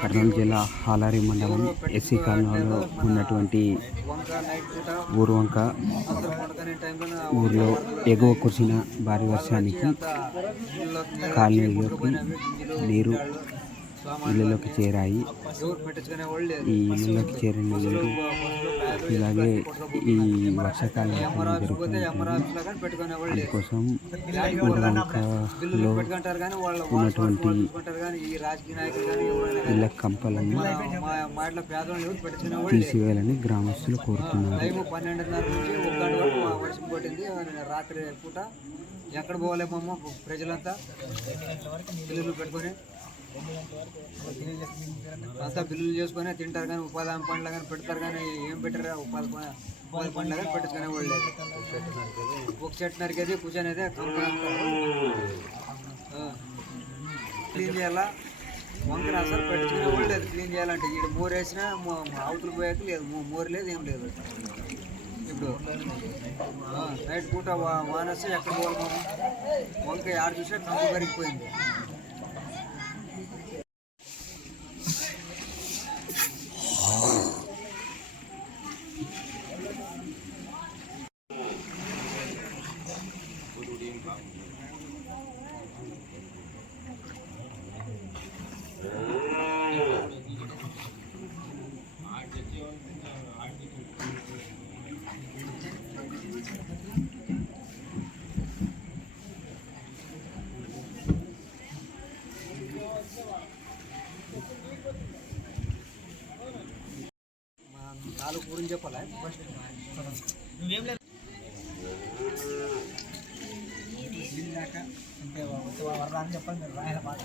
కర్నూలు జిల్లా హాలారి మండలం ఎస్సీ కాలనీలో ఉన్నటువంటి ఊరువంక ఊరిలో ఎగువ కురిసిన భారీ వర్షానికి కాలనీలోకి నీరు ఇళ్ళలోకి చేరాయి. ఈ ఇళ్ళలోకి చేరిన నీరు ఇలాగే ఈ వర్షాకాలం జరుగుతుంది. అందుకోసం ఊరువంకలో ఉన్నటువంటి ఇళ్ళ కంపలను తీసివేయాలని గ్రామస్తులు కోరుతున్నారు. రాత్రి పూట ఎక్కడ పోలేమమ్మ ప్రజలంతా బిల్లులు పెట్టుకొని అంతా బిల్లులు చేసుకొని తింటారు, కానీ ఉపాధి హామీ పనులు కానీ పెడతారు, కానీ ఏం పెట్టారా ఉపాధి పనులు కానీ పెట్టించుకునే వాళ్ళు లేదు. ఒక చెట్టు నరికేది కూర్చొనేది క్లీన్ చేయాలా, వంకర అసలు పెట్టించుకునే వాళ్ళు లేదు. క్లీన్ చేయాలంటే ఇక్కడ మోరు వేసినా అవతలు పోయాక లేదు, మోరు లేదు, ఏం లేదు. ఇప్పుడు నైట్ పూట వానొస్తే ఎక్కడ పోవాలి, వంక ఆడ చూసినా కంపు కరిగిపోయింది. నాలుగు గురించి చెప్పాలా ఫస్ట్ నువ్వేం లేదు అంటే వరద అని చెప్పండి, రాయల మాట